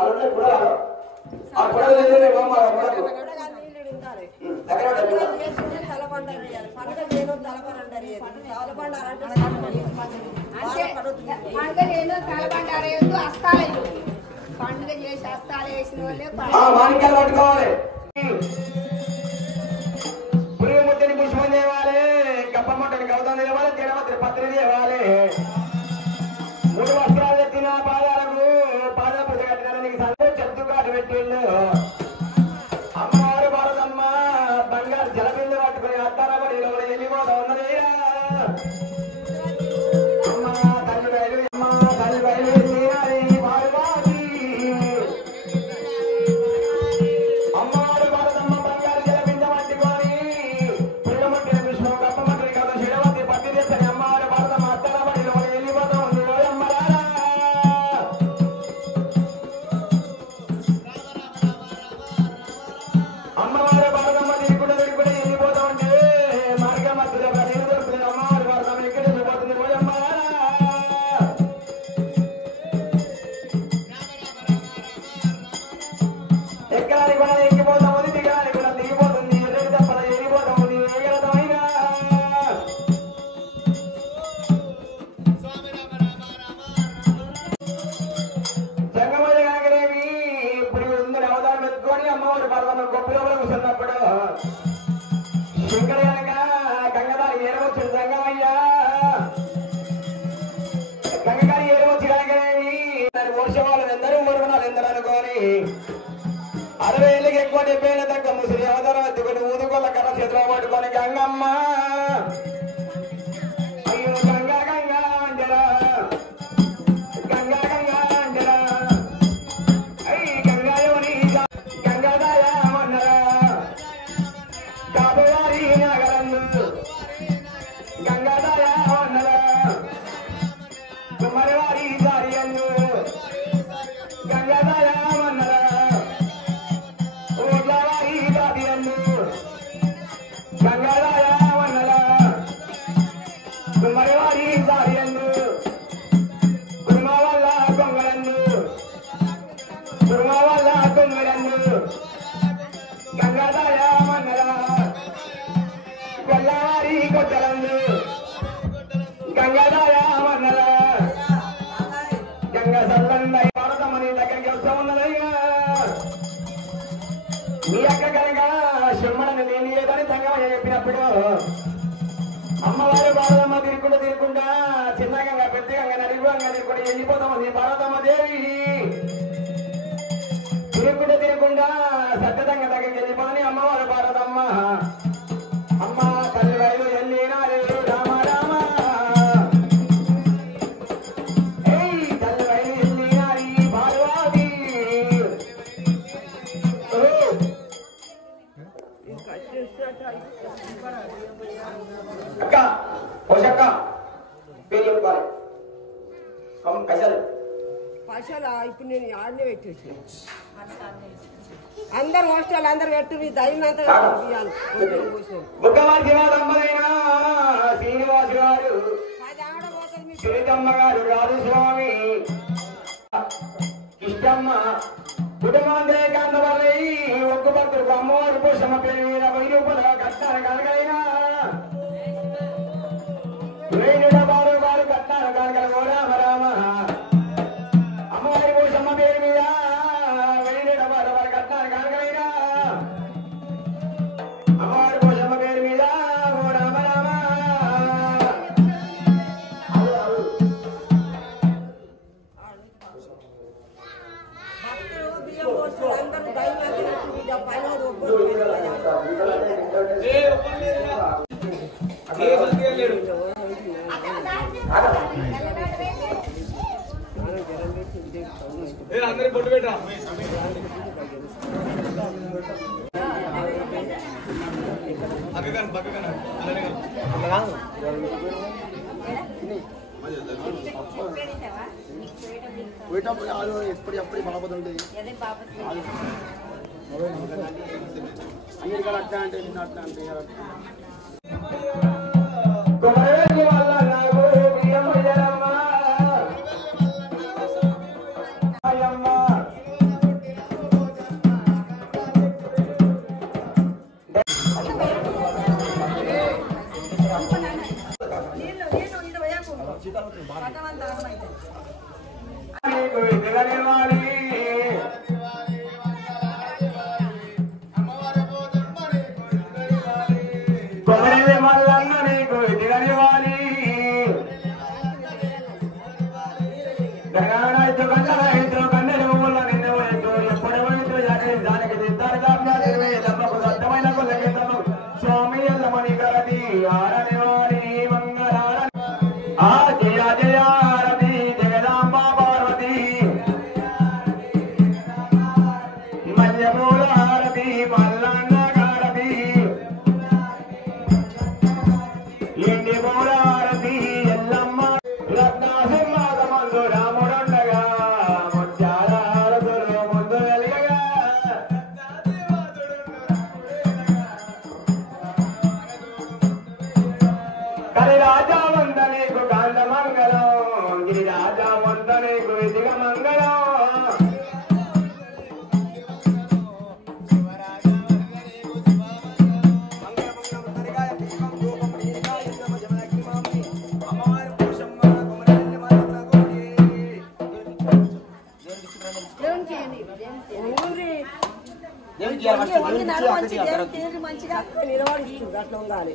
అలా కూడా ఆ కూడా లేదే మామ పండుగ చేసి అస్తాలు వేసిన వాళ్ళే మాణిక్యాలు పట్టుకోవాలి పురుగుముట్టని పుష్పం తేవాలి కప్పముట్టని గౌతం తేవాలి తిరుమతి పత్రి తేవాలి 3 వస్త్రాలు ఎత్తిన పాదాలకు పాదాల పూజ కట్టినానికి సందే చెత్తుకాటు పెట్టిండు అమ్మవారు భారతమ్మ బంగారు జలబిందు పట్టుకుని అత్తారబడి వెళ్ళిపోతా ఉన్నది అమ్మ తల్లి బయలు అమ్మవారు భారతమ్మ బంగారు జలబింద పట్టుకొని పుల్లముట్టిన విష్ణు కప్పమట్టుని కదా శిరవతి పత్తి తెచ్చని అమ్మవారు భారతమ్మ అత్తారబడి వెళ్ళిపోతా ఉంది అమ్మవారు భారతమ్మ తిరుగుడు వెళ్ళిపోతా ఉంటే మార్గ మధ్యలో నీరు దొరుకుతుంది అమ్మవారు భారతమ్మ ఇక్కడ వెళ్ళిపోతుంది ఎక్కడానికి కూడా ఎక్కిపోతా ఉంది దిగడానికి కూడా దిగిపోతుంది ఎర్రటి తప్పల ఎరిగిపోతా ఉంది ఏగలతమైనా జంగమయ్య కనకదేవి ఇప్పుడు ఉందని అవతారం ఎత్తుకొని అమ్మవారి భారతమ్మ గొప్ప లోపల కూర్చున్నప్పుడు శంకర కనుక గంగదారి ఏరవచ్చిన జంగమయ్య గంగగారి ఏరవచ్చి కనకదేవి దాని వర్షవాళ్ళు ఎందరూ ఊరుకున్నారు ఎందరూ అనుకోని 60 ఏళ్ళకి ఎక్కువ 70 ఏళ్ళ తగ్గ ముసిరి అవతారం ఎత్తుకొని ఊదుకొల్ల కర్ర చేతిలో పట్టుకొని గంగమ్మ అయ్యో గంగా గంగా అంజరా గంగా గంగా అంజరా అయ్యి గంగాయోని గంగాదాయమన్నరా కాబోవారి నగరందు గంగాదాయమన్నరా కుమ్మరివారి దారియందు గంగాదాయమన్నరా ఊర్లవారి దారియందు గంగాదాయమన్నరా కుమ్మరివారి దారియందు కుర్మ వల్ల కొంగలందు కుర్మ వల్ల కొంగలందు గంగాదాయమన్నరా గొల్లవారి కొట్టలందు గంగాదాయమన్నరా గంగా సల్లందై భారతమని దగ్గరికి వస్తూ ఉన్నదయ్యా మీ అక్క కనుక శమ్మడని నేను ఏదని తంగమయ్య చెప్పినప్పుడు అమ్మవారు భారతమ్మ తిరుక్కుంటా చిన్న గంగ పెద్ద గంగ నడిపు గంగ తిరుక్కుంటూ వెళ్ళిపోతామని భారతమ్మ దేవి తిరుక్కుంటా సత్యతంగ దగ్గరికి వెళ్ళిపోని అమ్మవారు భారతమ్మ అమ్మ తల్లి వైలు వెళ్ళినారు రామ రామ ఏయ్ తల్లి వైలు వెళ్ళినారు పార్వతి అక్క పోషక్క పేరు చెప్పుకోవాలి పైసలు ఇప్పుడు నేను ఆడనే పెట్టేసి అందరు హాస్టల్ అందరు పెట్టు మీ దైనంత బుక్కవారి శివాదమ్మదైన శ్రీనివాస్ గారు సునీతమ్మ గారు రాజస్వామి కిష్టమ్మ కుటుంబాందే కాంతవల్లి ఒక్క భక్తులకు అమ్మవారి పోషమ్మ పేరు మీద 1000 రూపాయల కట్టారు కనుకైనా 1000 రూపాయలు కట్టారు కనుక రామ రామ అమ్మవారి పోషమ్మ పేరు మీద 1000 రూపాయలు కట్టారు కనుకైనా అమ్మవారి పోషమ్మ పేరు మీద రామ రామ అందరూ దైనంత పైన అందరి బొట్టు పెట్టరా పక్కన ఎప్పుడు బాపదండి అన్ని ఇక్కడ అట్లా అంటే నిన్న అట్లా అంటే మల్లన్న గారది ఎండి మూలారతి ఎల్లమ్మ రత్నాసింహాద మందు రాముడుండగా ముత్యాలతో ముందు వెలిగగా కలి రాజా వంద నీకు కాంత మంగళం గిరి రాజా వంద నీకు విధిగ మంగళం మంచిగా నిలబడిస్తుంది అట్లా ఉండాలి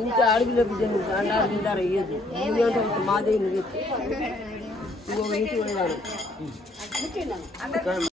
ఇంకా అడుగులకు జన్మ అడుగుతారు అయ్యేది మాదే ఇంకొక ఇంటి